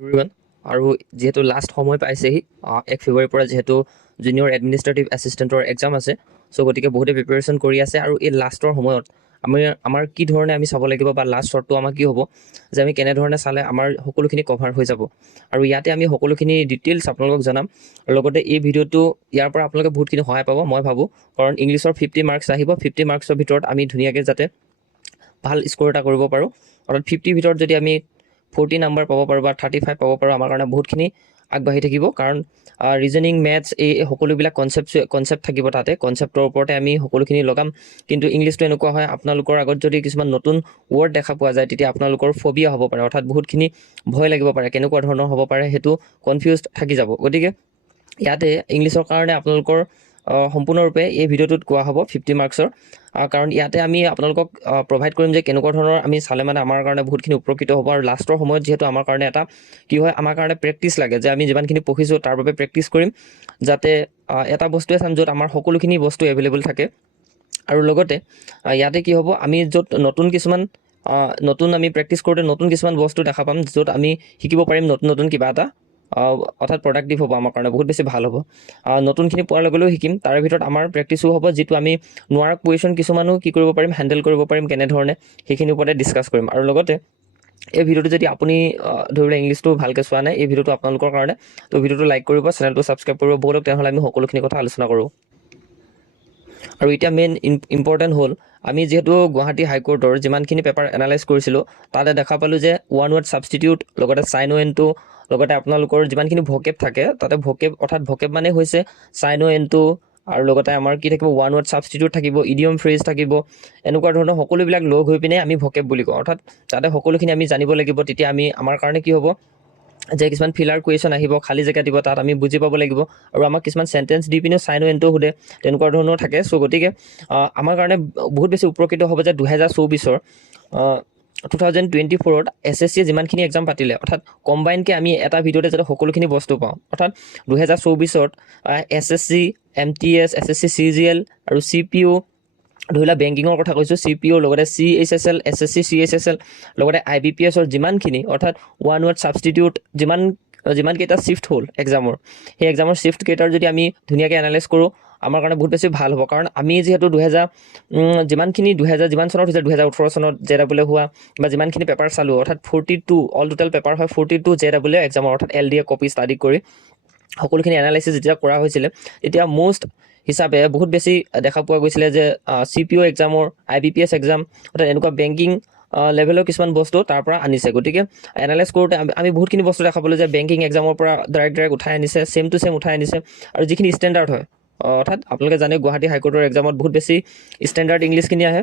Everyone আৰু যিহেতু last সময় পাইছেহি 1 ফেব্ৰুৱাৰীৰ পৰা যিহেতু জুনিয়ৰ এডমিনিষ্ট্ৰেটিভ এছিষ্টেণ্টৰ এক্সাম আছে চ' গতিকে বহুতে প্ৰিপেৰেশ্যন কৰি আছে আৰু এই লাষ্টৰ সময়ত আমাৰ কি ধৰণে আমি চাব লাগিব বা লাষ্ট শ্বৰ্টটো আমাৰ কি হ'ব যে আমি কেনেধৰণে চালে আমাৰ সকলোখিনি কভাৰ হৈ যাব আৰু ইয়াতে আমি সকলোখিনি ডিটেইলছ আপোনালোকক জনাম আৰু লগতে এই ভিডিঅ'টো ইয়াৰ পৰা আপোনালোকে বহুতখিনি সহায় পাব মই ভাবোঁ কাৰণ ইংলিছৰ 50 মাৰ্কছ আহিব 50 মাৰ্কছৰ ভিতৰত আমি ধুনীয়াকৈ যাতে ভাল স্ক'ৰ এটা কৰিব পাৰোঁ অৰ্থাৎ 50 ভিতৰত যদি আমি 40 নাম্বাৰ পাব পাৰোঁ বা 35 পাব পাৰোঁ আমাৰ কাৰণে বহুতখিনি আগবাঢ়ি থাকিব কাৰণ ৰিজনিং মেথছ এই সকলোবিলাক কনচেপ্ট থাকিব তাতে কনচেপ্টৰ ওপৰতে আমি সকলোখিনি লগাম কিন্তু ইংলিছটো এনেকুৱা হয় আপোনালোকৰ আগত যদি কিছুমান নতুন ৱৰ্ড দেখা পোৱা যায় তেতিয়া আপোনালোকৰ ফবিয়া হ'ব পাৰে অৰ্থাৎ বহুতখিনি ভয় লাগিব পাৰে কেনেকুৱা ধৰণৰ হ'ব পাৰে সেইটো কনফিউজ থাকি যাব গতিকে ইয়াতে ইংলিছৰ কাৰণে আপোনালোকৰ সম্পূৰ্ণৰূপে এই ভিডিঅ'টোত কোৱা হ'ব 50 মাৰ্কছৰ কাৰণ ইয়াতে আমি আপোনালোকক প্ৰভাইড কৰিম যে কেনেকুৱা ধৰণৰ আমি চালে মানে আমাৰ কাৰণে বহুতখিনি উপকৃত হ'ব আৰু লাষ্টৰ সময়ত যিহেতু আমাৰ কাৰণে এটা কি হয় আমাৰ কাৰণে প্ৰেক্টিচ লাগে যে আমি যিমানখিনি পঢ়িছোঁ তাৰ বাবে প্ৰেক্টিচ কৰিম যাতে এটা বস্তুৱে চাম য'ত আমাৰ সকলোখিনি বস্তু এভেইলেবল থাকে আৰু লগতে ইয়াতে কি হ'ব আমি য'ত নতুন আমি প্ৰেক্টিচ কৰোঁতে নতুন কিছুমান বস্তু দেখা পাম য'ত আমি শিকিব পাৰিম নতুন কিবা এটা অৰ্থাৎ প্ৰডাক্টিভ হ'ব আমাৰ কাৰণে বহুত বেছি ভাল হ'ব নতুনখিনি পোৱাৰ লগে লগেও শিকিম তাৰে ভিতৰত আমাৰ প্ৰেক্টিছো হ'ব যিটো আমি নোৱাৰা কুৱেশ্যন কিছুমানো কি কৰিব পাৰিম হেণ্ডেল কৰিব পাৰিম কেনেধৰণে সেইখিনিৰ ওপৰতে ডিছকাছ কৰিম আৰু লগতে এই ভিডিঅ'টো যদি আপুনি ধৰি লওক ইংলিছটো ভালকৈ চোৱা নাই এই ভিডিঅ'টো আপোনালোকৰ কাৰণে তো ভিডিঅ'টো লাইক কৰিব চেনেলটো ছাবস্ক্ৰাইব কৰিব ব'লক তেনেহ'লে আমি সকলোখিনি কথা আলোচনা কৰোঁ আৰু এতিয়া মেইন ইম্পৰ্টেণ্ট হ'ল আমি যিহেতু গুৱাহাটী হাইকোৰ্টৰ যিমানখিনি পেপাৰ এনালাইজ কৰিছিলোঁ তাতে দেখা পালোঁ যে ওৱান ৱৰ্ড ছাবষ্টিটিউট লগতে চাইন এনটো লগতে আপোনালোকৰ যিমানখিনি ভকেব থাকে তাতে ভকেব মানে হৈছে চাইন এনটো আৰু লগতে আমাৰ কি থাকিব ওৱান ৱৰ্ড ছাবষ্টিটিউট থাকিব ইডিয়ম ফ্ৰেজ থাকিব এনেকুৱা ধৰণৰ সকলোবিলাক লগ হৈ পিনে আমি ভকেব বুলি কওঁ অৰ্থাৎ তাতে সকলোখিনি আমি জানিব লাগিব তেতিয়া আমাৰ কাৰণে কি হ'ব যে কিছুমান ফিলাৰ কুৱেশ্যন আহিব খালী জেগা দিব তাত আমি বুজি পাব লাগিব আৰু আমাক কিছুমান চেণ্টেঞ্চ দি পিনেও চাইন এনটো সোধে তেনেকুৱা ধৰণৰ থাকে চ' গতিকে আমাৰ কাৰণে বহুত বেছি উপকৃত হ'ব যে 2024 2024ত SSCয়ে যিমানখিনি এক্সাম পাতিলে অৰ্থাৎ কম্বাইনকৈ আমি এটা ভিডিঅ'তে যাতে সকলোখিনি বস্তু পাওঁ অৰ্থাৎ 2024ত SSC MTS SSC CGL আৰু CPO ধৰি লোৱা বেংকিঙৰ কথা কৈছোঁ CPO লগতে CHSL SSC CHSL লগতে IBPSৰ যিমানখিনি অৰ্থাৎ ওৱান ৱৰ্ড ছাবষ্টিটিউট যিমানকেইটা শ্বিফ্ট হ'ল এক্সামৰ সেই এক্সামৰ শ্বিফ্ট কেইটাৰ যদি আমি ধুনীয়াকৈ এনালাইজ কৰোঁ আমাৰ কাৰণে বহুত বেছি ভাল হ'ব কাৰণ আমি যিহেতু যিমান চনত হৈছে 2018 চনত JEE হোৱা বা যিমানখিনি পেপাৰ চালোঁ অৰ্থাৎ 42 অল টোটেল পেপাৰ হয় 42 JEE এক্সামৰ অৰ্থাৎ LDA কপি ষ্টাডি কৰি সকলোখিনি এনালাইচিছ যেতিয়া কৰা হৈছিলে তেতিয়া মোষ্ট হিচাপে বহুত বেছি দেখা পোৱা গৈছিলে যে CPO এক্সামৰ IBPS এক্সাম অৰ্থাৎ এনেকুৱা বেংকিং লেভেলৰ কিছুমান বস্তু তাৰ পৰা আনিছে গতিকে এনালাইজ কৰোঁতে আমি বহুতখিনি বস্তু দেখা পালোঁ যে বেংকিং এক্সামৰ পৰা ডাইৰেক্ট উঠাই আনিছে ছেম টু ছেম উঠাই আনিছে আৰু যিখিনি ষ্টেণ্ডাৰ্ড হয় অৰ্থাৎ আপোনালোকে জানে গুৱাহাটী হাইকোৰ্টৰ এক্সামত বহুত বেছি ষ্টেণ্ডাৰ্ড ইংলিছখিনি আহে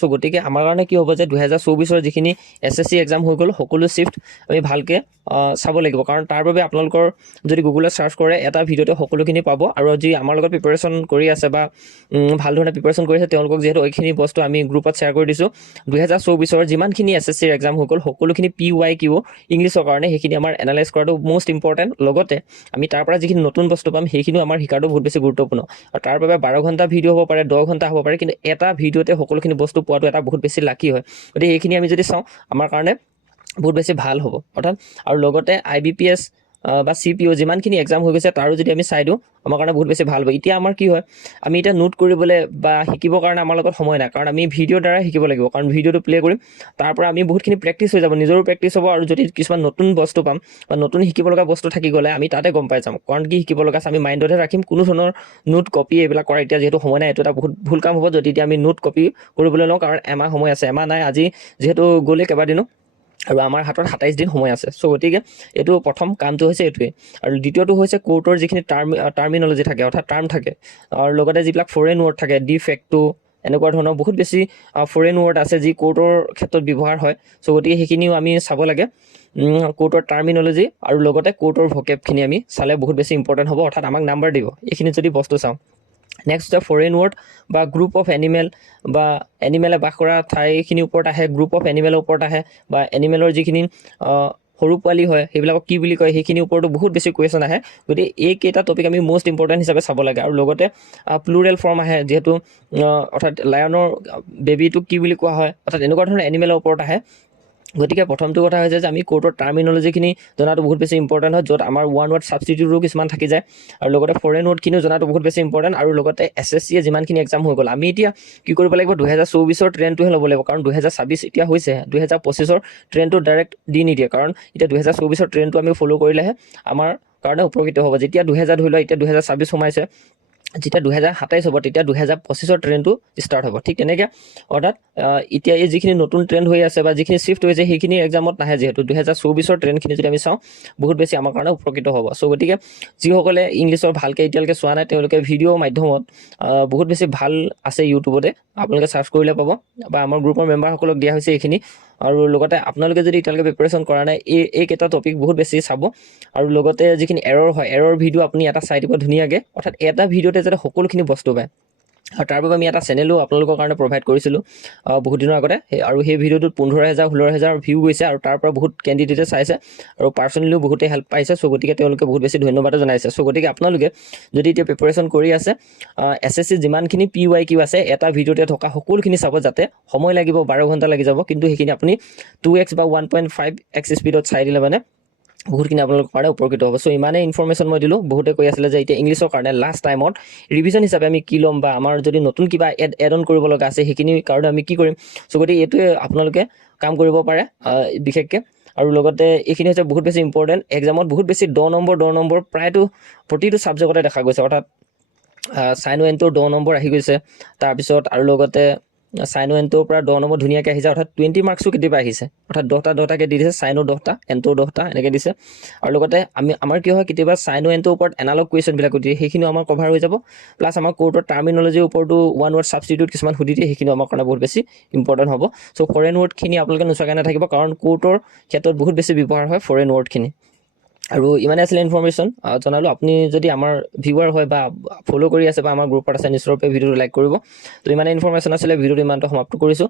চ' গতিকে আমাৰ কাৰণে কি হ'ব যে 2024ৰ যিখিনি SSC এক্সাম হৈ গ'ল সকলো শ্বিফ্ট আমি ভালকৈ চাব লাগিব কাৰণ তাৰ বাবে আপোনালোকৰ যদি গুগলত ছাৰ্চ কৰে এটা ভিডিঅ'তে সকলোখিনি পাব আৰু যি আমাৰ লগত প্ৰিপেৰেশ্যন কৰি আছে বা ভাল ধৰণে প্ৰিপেৰেশ্যন কৰি আছে তেওঁলোকক যিহেতু এইখিনি বস্তু আমি গ্ৰুপত শ্বেয়াৰ কৰি দিছোঁ 2024ৰ যিমানখিনি SSCৰ এক্সাম হৈ গ'ল সকলোখিনি PYQ ইংলিছৰ কাৰণে সেইখিনি আমাৰ এনালাইজ কৰাটো মষ্ট ইম্পৰ্টেণ্ট লগতে আমি তাৰ পৰা যিখিনি নতুন বস্তু পাম সেইখিনিও আমাৰ শিকাটো বহুত বেছি গুৰুত্বপূৰ্ণ আৰু তাৰ বাবে 12 ঘণ্টা ভিডিঅ' হ'ব পাৰে 10 ঘণ্টা হ'ব পাৰে কিন্তু এটা ভিডিঅ'তে সকলোখিনি বস্তু পোৱাটো এটা বহুত বেছি লাকি হয় গতিকে এইখিনি আমি যদি চাওঁ আমাৰ কাৰণে বহুত বেছি ভাল হ'ব অৰ্থাৎ আৰু লগতে IBPS বা CPO যিমানখিনি এক্সাম হৈ গৈছে তাৰো যদি আমি চাই দিওঁ আমাৰ কাৰণে বহুত বেছি ভাল হ'ব এতিয়া আমাৰ কি হয় আমি এতিয়া নোট কৰিবলৈ বা শিকিবৰ কাৰণে আমাৰ লগত সময় নাই কাৰণ আমি ভিডিঅ'ৰ দ্বাৰা শিকিব লাগিব কাৰণ ভিডিঅ'টো প্লে' কৰিম তাৰ পৰা আমি বহুতখিনি প্ৰেক্টিচ হৈ যাব নিজৰো প্ৰেক্টিচ হ'ব আৰু যদি কিছুমান নতুন বস্তু পাম বা নতুন শিকিব লগা বস্তু থাকি গ'লে আমি তাতে গম পাই যাম কাৰণ কি শিকিব লগা আছে আমি মাইণ্ডতহে ৰাখিম কোনো ধৰণৰ নোট কপি এইবিলাক কৰা এতিয়া যিহেতু সময় নাই এইটো এটা বহুত ভুল কাম হ'ব যদি এতিয়া আমি নোট কপি কৰিবলৈ লওঁ কাৰণ এমাহ সময় আছে এমাহ নাই আজি যিহেতু গ'লে কেইবাদিনো আৰু আমাৰ হাতত 27 দিন সময় আছে চ' গতিকে এইটো প্ৰথম কামটো হৈছে এইটোৱে আৰু দ্বিতীয়টো হৈছে কোৰ্টৰ যিখিনি টাৰ্মিনলজি থাকে অৰ্থাৎ টাৰ্ম থাকে আৰু লগতে যিবিলাক ফৰেইন ৱৰ্ড থাকে ডি ফেক্টো এনেকুৱা ধৰণৰ বহুত বেছি ফৰেইন ৱৰ্ড আছে যি কোৰ্টৰ ক্ষেত্ৰত ব্যৱহাৰ হয় চ' গতিকে সেইখিনিও আমি চাব লাগে কোৰ্টৰ টাৰ্মিনলজি আৰু লগতে কোৰ্টৰ ভকেবখিনি আমি চালে বহুত বেছি ইম্পৰ্টেণ্ট হ'ব অৰ্থাৎ আমাক নাম্বাৰ দিব এইখিনি যদি বস্তু চাওঁ নেক্সট হৈছে ফৰেইন ৱৰ্ড বা গ্ৰুপ অফ এনিমেল বা এনিমেলে বাস কৰা ঠাইখিনিৰ ওপৰত আহে গ্ৰুপ অফ এনিমেলৰ ওপৰত আহে বা এনিমেলৰ যিখিনি সৰু পোৱালি হয় সেইবিলাকক কি বুলি কয় সেইখিনিৰ ওপৰতো বহুত বেছি কুৱেশ্যন আহে গতিকে এইকেইটা টপিক আমি মষ্ট ইম্পৰ্টেণ্ট হিচাপে চাব লাগে আৰু লগতে প্লুৰেল ফৰ্ম আহে যিহেতু অৰ্থাৎ লায়নৰ বেবীটোক কি বুলি কোৱা হয় অৰ্থাৎ এনেকুৱা ধৰণৰ এনিমেলৰ ওপৰত আহে গতিকে প্ৰথমটো কথা হৈছে যে আমি কোৰ্টৰ টাৰ্মিনলজিখিনি জনাটো বহুত বেছি ইম্পৰ্টেণ্ট হয়, য'ত আমাৰ ওৱান ৱৰ্ড ছাবষ্টিটিউটো কিছুমান থাকি যায়, আৰু লগতে ফৰেন ৱৰ্ডখিনিও জনাটো বহুত বেছি ইম্পৰ্টেণ্ট। আৰু লগতে SSC যিমানখিনি এক্সাম হৈ গ'ল, আমি এতিয়া কি কৰিব লাগিব, 2024 ট্ৰেণ্ডটোহে ল'ব লাগিব, কাৰণ 2026 এতিয়া হৈছে, 2025 ট্ৰেণ্ডটো ডাইৰেক্ট দি নিদিয়ে, কাৰণ এতিয়া 2024 ট্ৰেণ্ডটো আমি ফ'ল' কৰিলেহে আমাৰ কাৰণে উপকৃত হ'ব। যেতিয়া 2000 ধৰি লোৱা, এতিয়া 2026 সোমাইছে, যেতিয়া 2027 হ'ব, তেতিয়া 2025 ট্ৰেণ্ডটো ষ্টাৰ্ট হ'ব। ঠিক তেনেকৈ অৰ্থাৎ এতিয়া এই যিখিনি নতুন ট্ৰেণ্ড হৈ আছে বা যিখিনি শ্বিফ্ট হৈছে সেইখিনি এক্সামত নাহে, যিহেতু 2024 ট্ৰেণ্ডখিনি যদি আমি চাওঁ বহুত বেছি আমাৰ কাৰণে উপকৃত হ'ব। চ' গতিকে যিসকলে ইংলিছৰ ভালকৈ এতিয়ালৈকে চোৱা নাই, তেওঁলোকে ভিডিঅ' মাধ্যমত বহুত বেছি ভাল আছে, ইউটিউবতে আপোনালোকে চাৰ্চ কৰিলে পাব, বা আমাৰ গ্ৰুপৰ মেম্বাৰসকলক দিয়া হৈছে এইখিনি। আৰু লগতে আপোনালোকে যদি এতিয়ালৈকে প্ৰিপেৰেশ্যন কৰা নাই, এইকেইটা টপিক বহুত বেছি চাব। আৰু লগতে যিখিনি এৰৰ হয়, এৰৰ ভিডিঅ' আপুনি এটা চাই দিব ধুনীয়াকৈ, অৰ্থাৎ এটা ভিডিঅ'তে যাতে সকলোখিনি বস্তু পায়। আৰু তাৰ বাবে আমি এটা চেনেলো আপোনালোকৰ কাৰণে প্ৰভাইড কৰিছিলোঁ বহুত দিনৰ আগতে, আৰু সেই ভিডিঅ'টোত 15,000 16,000 ভিউ গৈছে, আৰু তাৰ পৰা বহুত কেণ্ডিডেটে চাইছে, আৰু পাৰ্চনেলিও বহুতে হেল্প পাইছে। চ' গতিকে তেওঁলোকে বহুত বেছি ধন্যবাদো জনাইছে। চ' গতিকে আপোনালোকে যদি এতিয়া প্ৰিপেৰেশ্যন কৰি আছে, SSC যিমানখিনি PYQ আছে, এটা ভিডিঅ'তে থকা সকলোখিনি চাব, যাতে সময় লাগিব 12 ঘণ্টা লাগি যাব, কিন্তু সেইখিনি আপুনি 2x বা 1.5x স্পীডত চাই দিলে মানে বহুতখিনি আপোনালোকৰ কাৰণে উপকৃত হ'ব। চ' ইমানেই ইনফৰমেশ্যন মই দিলোঁ। বহুতে কৈ আছিলে যে এতিয়া ইংলিছৰ কাৰণে লাষ্ট টাইমত ৰিভিজন হিচাপে আমি কি ল'ম, বা আমাৰ যদি নতুন কিবা এড অন কৰিব লগা আছে সেইখিনিৰ কাৰণে আমি কি কৰিম। চ' গতিকে এইটোৱে আপোনালোকে কাম কৰিব পাৰে বিশেষকৈ। আৰু লগতে এইখিনি হৈছে বহুত বেছি ইম্পৰ্টেণ্ট, এক্সামত বহুত বেছি 10 নম্বৰ প্ৰায়তো প্ৰতিটো ছাবজেক্টতে দেখা গৈছে, অৰ্থাৎ চাইনো এণ্টোৰ 10 নম্বৰ আহি গৈছে। তাৰপিছত আৰু লগতে চাইনো এণ্টোৰ পৰা 10 নম্বৰ ধুনীয়াকৈ আহিছে, অৰ্থাৎ 20 মাৰ্কছো কেতিয়াবা আহিছে, অৰ্থাৎ 10টাকৈ দি দিছে, চাইনো 10টা, এণ্টো 10টা এনেকৈ দিছে। আৰু লগতে আমাৰ কি হয়, কেতিয়াবা চাইনো এণ্টোৰ ওপৰত এনালগ কুৱেশ্যনবিলাকো দিয়ে, সেইখিনিও আমাৰ কভাৰ হৈ যাব। প্লাছ আমাৰ কোৰ্টৰ টাৰ্মিনলজিৰ ওপৰতো ওৱান ৱৰ্ড ছাবষ্টিটিউট কিছুমান সুধি দিয়ে, সেইখিনিও আমাৰ কাৰণে বহুত বেছি ইম্পৰ্টেণ্ট হ'ব। চ' ফৰেন ৱৰ্ডখিনি আপোনালোকে নোচোৱাকৈ নাথাকিব, কাৰণ কোৰ্টৰ ক্ষেত্ৰত বহুত বেছি ব্যৱহাৰ হয় ফৰেন ৱৰ্ডখিনি। আৰু ইমানে আছিলে ইনফৰমেশ্যন জনালোঁ। আপুনি যদি আমাৰ ভিউৱাৰ হয় বা ফ'ল' কৰি আছে বা আমাৰ গ্ৰুপত আছে, নিশ্চয়ৰূপে ভিডিঅ'টো লাইক কৰিব। তো ইমানে ইনফৰমেশ্যন আছিলে, ভিডিঅ'টো ইমানটো সমাপ্ত কৰিছোঁ।